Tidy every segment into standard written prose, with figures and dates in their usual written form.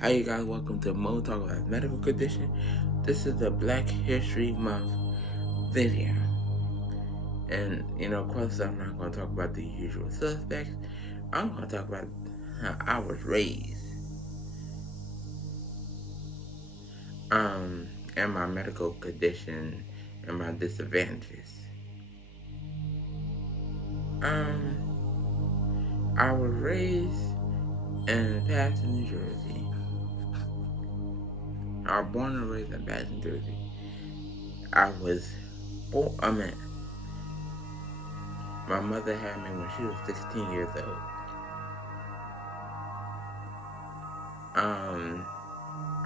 Hi, you guys. Welcome to Mo Talk About Medical Condition. This is the Black History Month video. And, of course, I'm not going to talk about the usual suspects. I'm going to talk about how I was raised. And my medical condition and my disadvantages. I was raised in Patterson, New Jersey. I was born and raised in Patterson, New Jersey. I was born, my mother had me when she was 16 years old.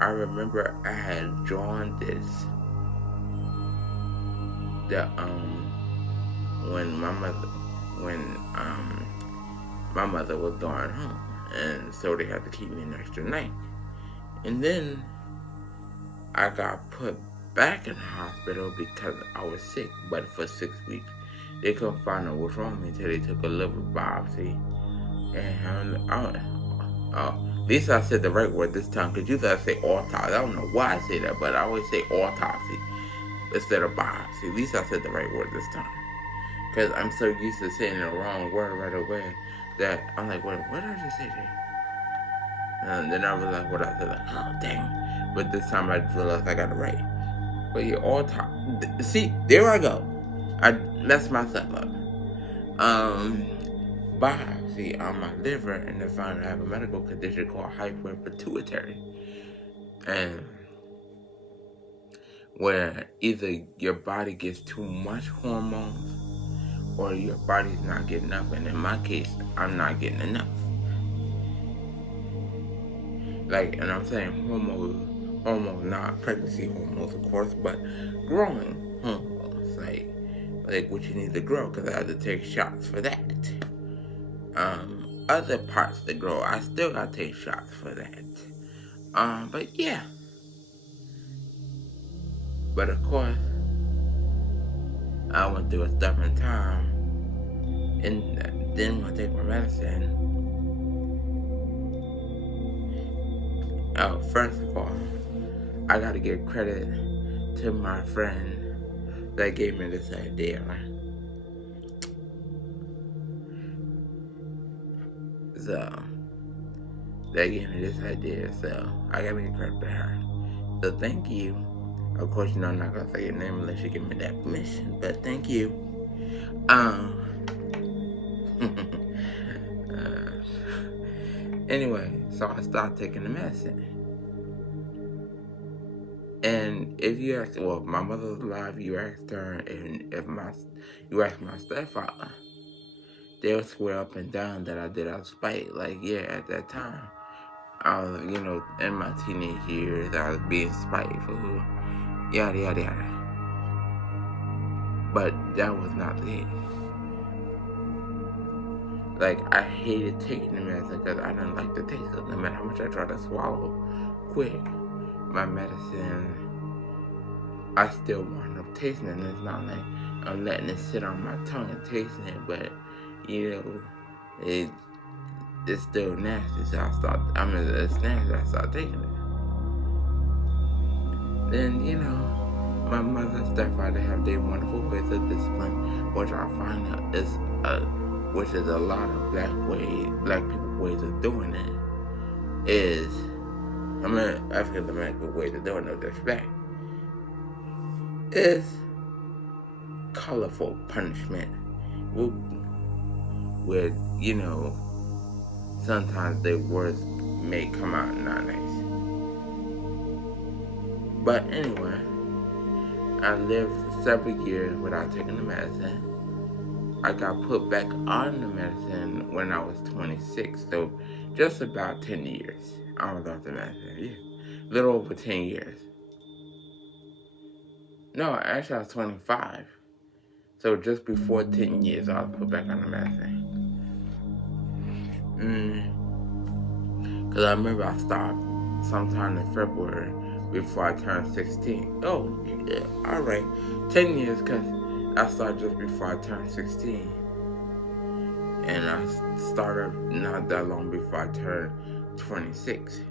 I remember I had drawn this when my mother was going home, and so they had to keep me an extra night. And then I got put back in the hospital because I was sick, but for 6 weeks. They couldn't find out what's wrong with me until they took a liver biopsy. And at least I said the right word this time, because usually I say autopsy. I don't know why I say that, but I always say autopsy instead of biopsy. At least I said the right word this time. Because I'm so used to saying the wrong word right away that I'm like, what did I just say there? And then I realized what I said, like, oh, dang. But this time I realized I got it right. But yeah, autopsy. See, there I go. I messed myself up. Biopsy on my liver, and they found I have a medical condition called hyperpituitary, and where either your body gets too much hormones or your body's not getting enough. And in my case, I'm not getting enough. And I'm saying hormones, not pregnancy hormones, of course, but growing hormones, like what you need to grow, because I had to take shots for that. Other parts to grow, I still gotta take shots for that. But yeah. But of course, I went through a stubborn time and didn't want to take my medicine. First of all, I gotta give credit to my friend that gave me this idea. So, they gave me this idea, so I gotta give credit to her. So thank you. Of course, I'm not gonna say your name unless you give me that permission, but thank you. Anyway, so I started taking the medicine. And if you ask, well, if my mother's alive, you asked her, and you ask my stepfather, they'll swear up and down that I did out of spite. Like, yeah, at that time, I was, in my teenage years, I was being spiteful, yada, yada, yada. But that was not the case. Like, I hated taking the medicine because I didn't like the taste of it. No matter how much I tried to swallow quick, my medicine, I still wound up tasting it. And it's not like I'm letting it sit on my tongue and tasting it, but it's still nasty. So it's nasty. I start taking it. Then my mother and stepfather have their wonderful ways of discipline, which I find out which is a lot of black people ways of doing it. African American ways of doing no disrespect. Is colorful punishment. Where, sometimes the words may come out not nice. But anyway, I lived several years without taking the medicine. I got put back on the medicine when I was 26, so just about 10 years I was off the medicine. Yeah, a little over 10 years. No, actually I was 25. So just before 10 years I was put back on the medicine. Because I remember I stopped sometime in February before I turned 16. Oh, yeah, alright. 10 years because I started just before I turned 16. And I started not that long before I turned 26.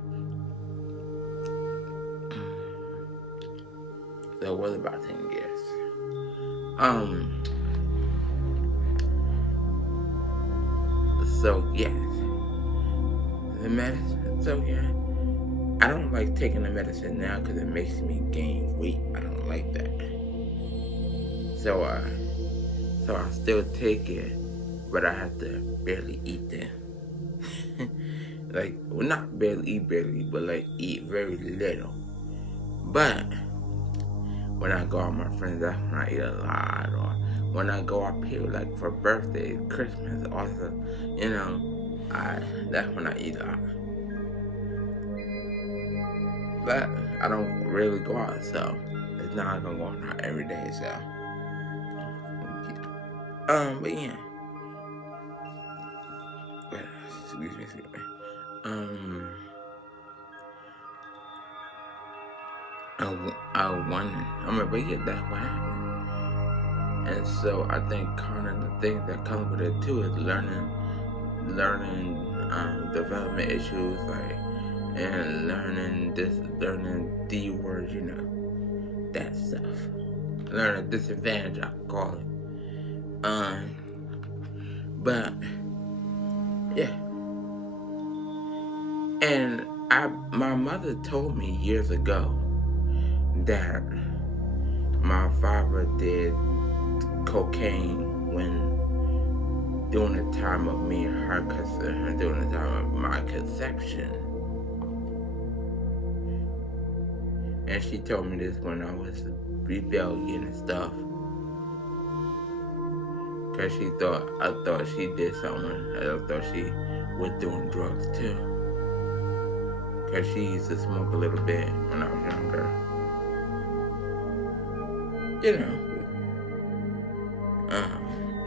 So it was about 10 years. So yeah, the medicine. So yeah, I don't like taking the medicine now because it makes me gain weight. I don't like that. So I still take it, but I have to barely eat them. Like, well, not barely, but like eat very little. But when I go out with my friends, that's when I eat a lot. Or when I go up here, like for birthdays, Christmas, also, that's when I eat a lot. But I don't really go out, so it's not gonna go out every day. So, but yeah. Excuse me. But yeah, that's what happened. And so I think kind of the things that come with it too is learning development issues, like, and learning D words, that stuff. Learning disadvantage, I could call it. But yeah. And my mother told me years ago that my father did cocaine during the time of me and her during the time of my conception. And she told me this when I was rebellion and stuff. Cause I thought she did something. I thought she was doing drugs too. Cause she used to smoke a little bit when I was younger.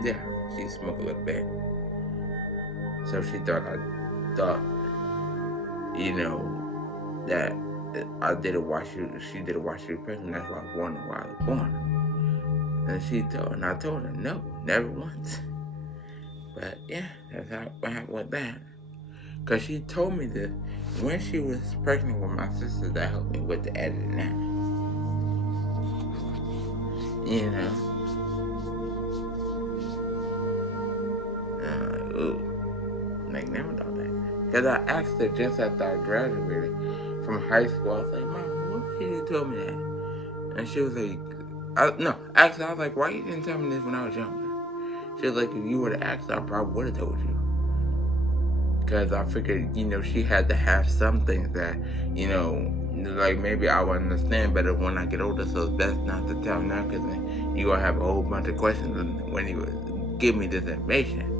Yeah, she smoked a little bit. So she thought that I did it while she did it while she was pregnant. That's why I was born while I was born. And I told her no, never once. But yeah, that's what happened with that. Cause she told me that when she was pregnant with my sister, that helped me with the editing that. Like, never thought that. Cause I asked her just after I graduated from high school. I was like, Mom, what did you tell me that? And she was like, actually, I was like, why you didn't tell me this when I was younger? She was like, if you would have asked, I probably would have told you. Because I figured, she had to have some things that, like maybe I would understand better when I get older. So it's best not to tell now, because you're going to have a whole bunch of questions when you give me this information.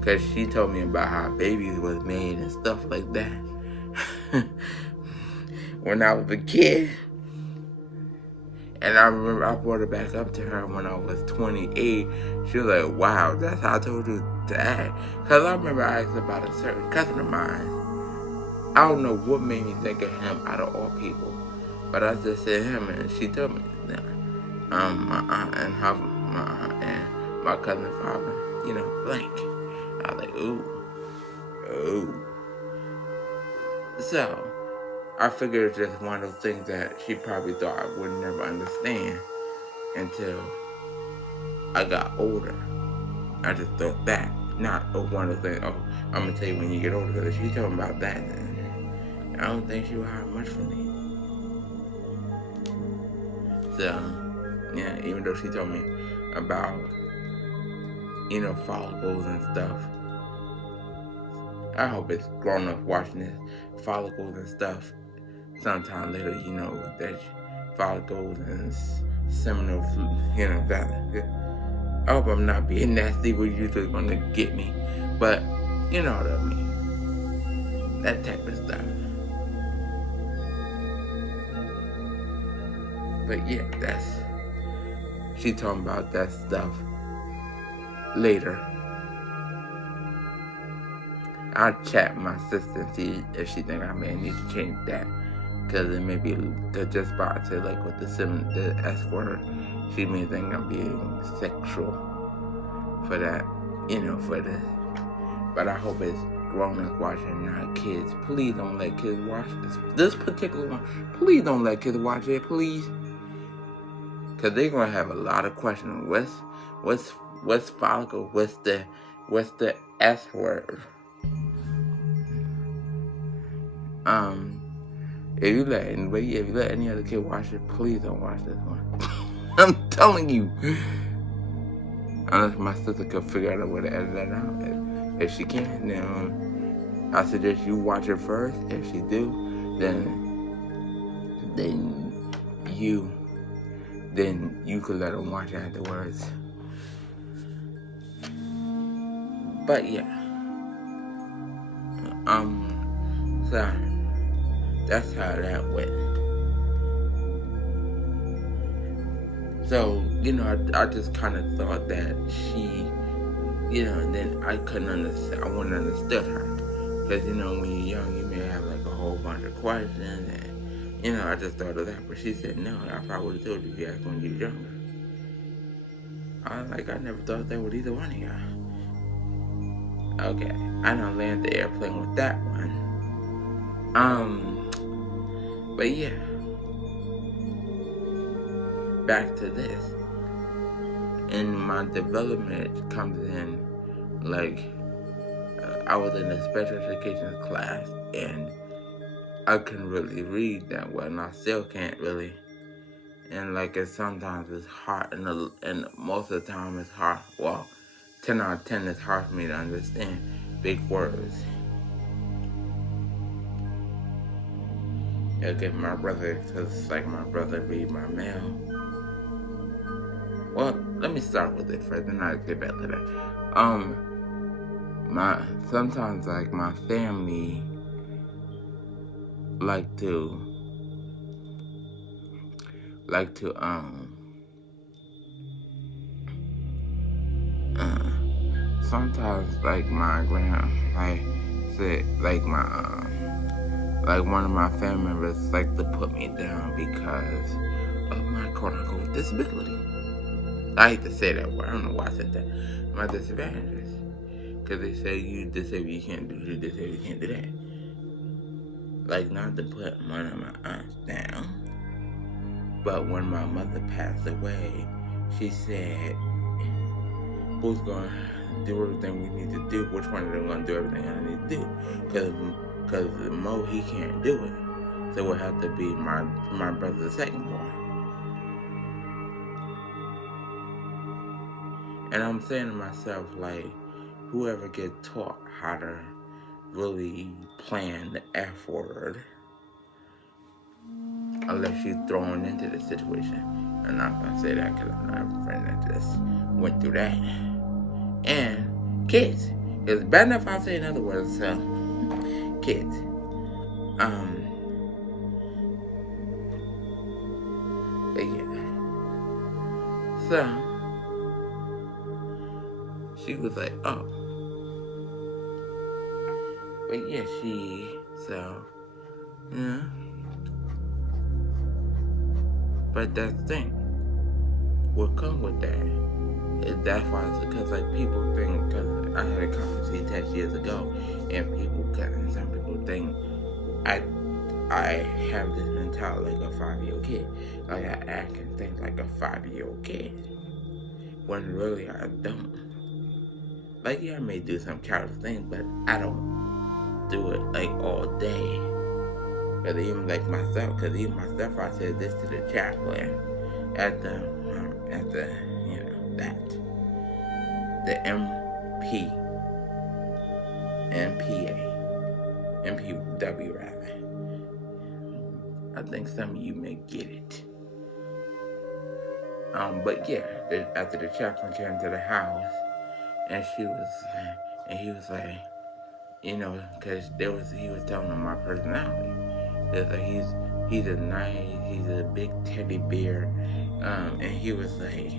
Because she told me about how babies was made and stuff like that. When I was a kid. And I remember I brought it back up to her when I was 28. She was like, wow, that's how I told you to act. Because I remember I asked about a certain cousin of mine. I don't know what made me think of him out of all people. But I just said him, and she told me that my aunt and my cousin father, blank. I was like, ooh. So I figured it's just one of those things that she probably thought I would never understand until I got older. I just thought that, not one of those things, I'm going to tell you when you get older, because if she told me about that, then I don't think she would have much for me. So, yeah, even though she told me about, follicles and stuff, I hope it's grown up watching this, follicles and stuff. Sometime later, that follicles and seminal fluid, that. I hope I'm not being nasty where you're just gonna get me, but you know what I mean. That type of stuff. But yeah, she talking about that stuff later. I'll chat with my sister and see if she think I may need to change that. Because it may be just about to, like, with the S word, she may think I'm being sexual for that, for this. But I hope it's grown-ups watching, not kids. Please don't let kids watch this particular one. Please don't let kids watch it, please. Because they're going to have a lot of questions. What's follicle? What's the S word? If you let any other kid watch it, please don't watch this one. I'm telling you. Unless my sister could figure out a way to edit that out. If she can, then I suggest you watch it first. If she do, then you could let them watch it afterwards. But yeah. So that's how that went. So, I just kind of thought that she, and then I couldn't understand, I wouldn't understood her. Because, when you're young, you may have like a whole bunch of questions, and, I just thought of that. But she said, no, I probably would have told you if you asked when you were younger. I was like, I never thought that with either one of y'all. Okay, I done landed the airplane with that one. But yeah. Back to this. And my development comes in, like, I was in a special education class, and I couldn't really read that well, and I still can't really. And, like, sometimes it's hard, and most of the time it's hard. Well, 10 out of 10 it's hard for me to understand big words. Okay, my brother, because, like, my brother read my mail. Well, let me start with it first, then I'll get back to that. Sometimes, like, my family like to sometimes, like, my one of my family members like to put me down because of my quote-unquote disability. I hate to say that word. I don't know why I said that. My disadvantages. Because they say you disabled, you can't do this, you disabled, you can't do that. Like, not to put one of my aunts down. But when my mother passed away, she said, who's going to do everything we need to do? Which one of them going to do everything I need to do? Because Mo, he can't do it. So it would have to be my brother's second boy. And I'm saying to myself, like, whoever gets taught how to really plan the F word, unless you're thrown into the situation. I'm not going to say that because I'm not a friend that just went through that. And kids. It's bad enough I say in other words, so kids. But yeah. So she was like, oh. But yeah, yeah. But that's the thing. What comes with that? That's why it's because, like, people think, because I had a competency test years ago, and some people think I have this mentality like a 5-year-old kid. Like, I act and think like a 5-year-old kid. When really I don't. Like, yeah, I may do some childish things, but I don't do it, like, all day. Because even myself, I said this to the chaplain at the MPW rather. I think some of you may get it. But yeah, after the chaplain came to the house, and he was like, because he was telling them my personality. It's like he's a big teddy bear, and he was like,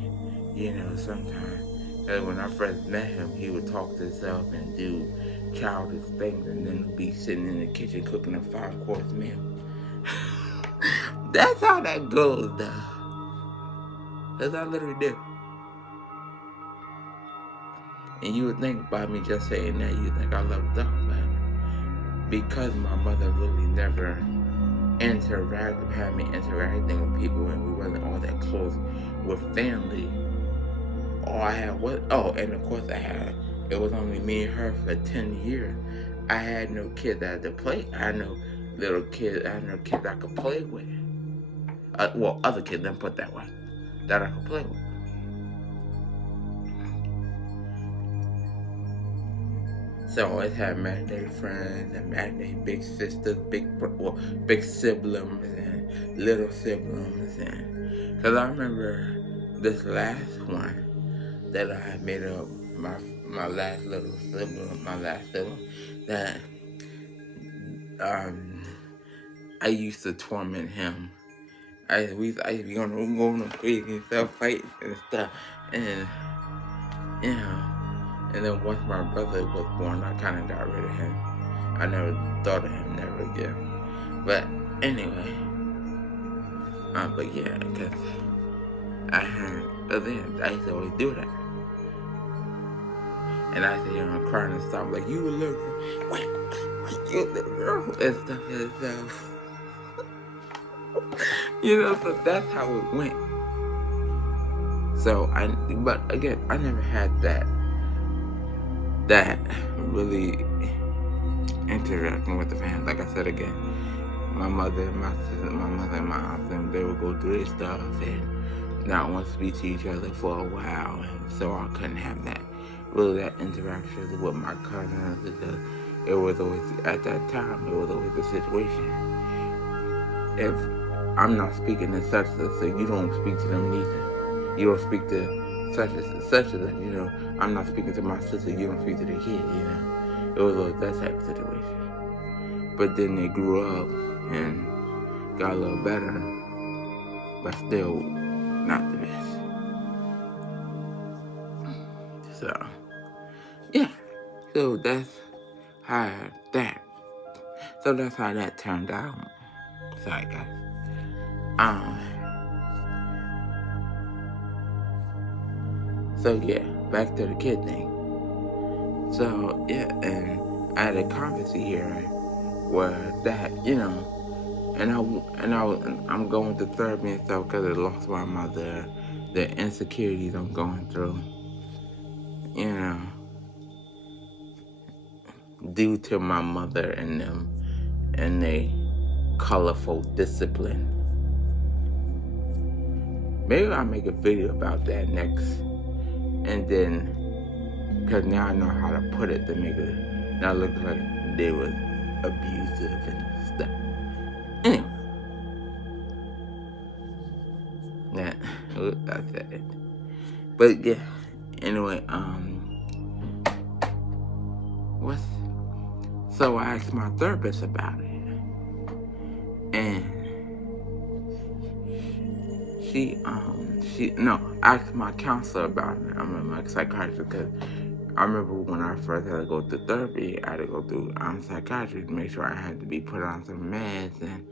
sometimes when I first met him, he would talk to himself and do childish things, and then be sitting in the kitchen cooking a 5-course meal. That's how that goes, though. That's how I literally do. And you would think by me just saying that, you think I love dog, but because my mother really never had me interacting with people, and we wasn't all that close with family. All I had was, and of course it was only me and her for 10 years. I had no kids I had to play. I had no I had no kids I could play with. Other kids, let me put it that way, that I could play with. So I always had matinee friends and matinee big sisters, big siblings and little siblings. And because I remember this last one that I had made up, my last sibling, that I used to torment him. I used to be on the street and stuff, fighting and stuff, and you know. And then once my brother was born, I kind of got rid of him. I never thought of him never again. But anyway, but yeah, because I used to always do that. And I used to hear him crying and stuff, like, you a little girl, you a little girl, and stuff and stuff. So that's how it went. So, but again, I never had that really interacting with the fans. Like I said again, my mother and my sister, my mother and my aunt, they would go through their stuff and not want to speak to each other for a while, and so I couldn't have that interaction with my cousins, because it was always, at that time, it was always a situation. If I'm not speaking to such and such, so you don't speak to them neither. You don't speak to such and such, I'm not speaking to my sister, you don't speak to the kid, It was always that type of situation. But then they grew up and got a little better, but still not the best. So, yeah. So that's how that turned out. Sorry, guys. So yeah, back to the kid thing. So yeah, and I had a conversation here where that, and I'm going through therapy and stuff because I lost my mother, the insecurities I'm going through, due to my mother and them and they colorful discipline. Maybe I'll make a video about that next, and then, because now I know how to put it to make it not look like they were abusive and stuff. Anyway, that's it. But yeah, anyway, so I asked my therapist about it, and I asked my counselor about it. I'm my psychiatrist, because I remember when I first had to go to therapy, I had to go through psychiatry to make sure I had to be put on some meds and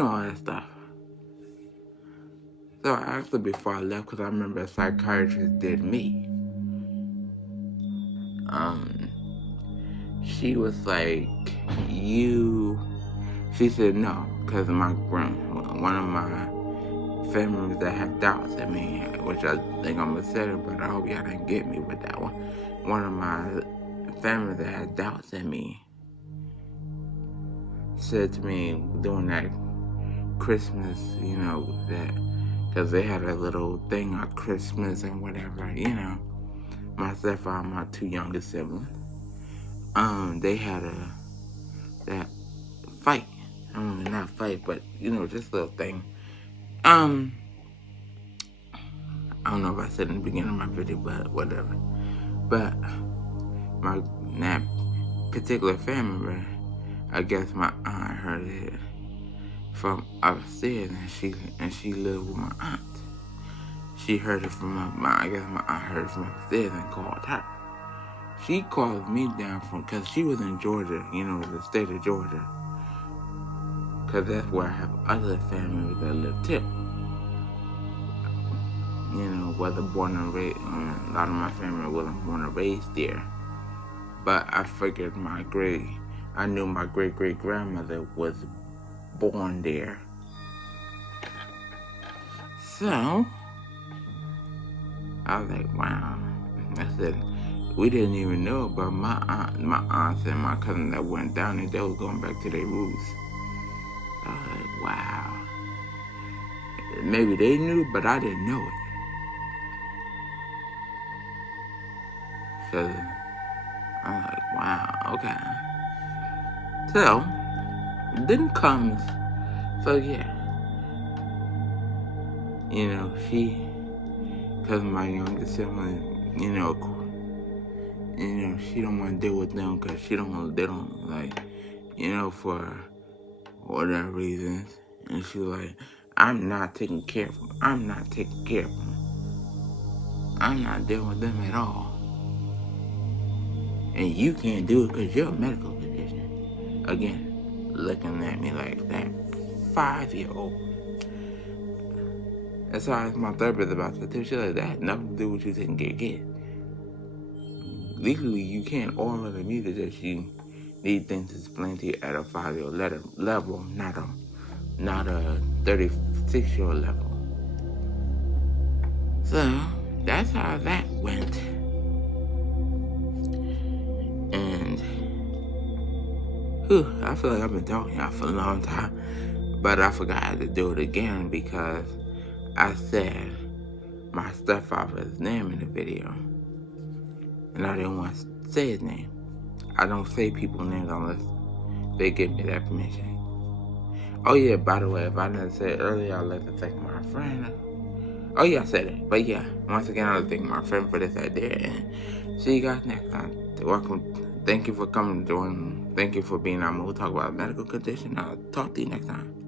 all that stuff. So I asked her before I left, because I remember a psychiatrist did me. She was like, she said no, because one of my family members that had doubts in me, which I think I'm gonna say it, but I hope y'all didn't get me with that one. One of my family that had doubts in me said to me during that Christmas, that, because they had a little thing on Christmas and whatever, my stepfather, my two youngest siblings, they had that fight. Not fight, but just a little thing. I don't know if I said in the beginning of my video, but whatever. But that particular family member, I guess my aunt heard it from upstairs, and she lived with my aunt. She heard it from I guess my aunt heard it from upstairs and called her. She called me down because she was in Georgia, the state of Georgia, because that's where I have other family that live too. Whether born and raised, a lot of my family wasn't born and raised there. But I figured I knew my great-great-grandmother was born there. So I was like, wow. I said, we didn't even know about my aunts and my cousin that went down there. They was going back to their roots. I was like, wow. Maybe they knew, but I didn't know it. So I'm like, wow, okay. So then comes, so yeah, because my youngest sibling, she don't want to deal with them because they don't like, for whatever reasons. And she's like, I'm not taking care of them. I'm not taking care of them. I'm not dealing with them at all. And you can't do it because you're a medical condition. Again, looking at me like that 5-year-old. That's why I asked my therapist about that too. She's like, that had nothing to do with you taking care of kids. Legally, you can't order the music that you need things explained to you at a 5-year-old level, not a 36-year-old level. So that's how that went. And I feel like I've been talking y'all for a long time, but I forgot to do it again because I said my stepfather's name in the video, and I didn't want to say his name. I don't say people's names unless they give me that permission. Oh yeah, by the way, if I didn't say it earlier, I'd like to thank my friend. Oh yeah, I said it. But yeah, once again, I'd like to thank my friend for this idea. And see you guys next time. Welcome. Thank you for coming, Jordan. Thank you for being on. We'll talk about medical condition. I'll talk to you next time.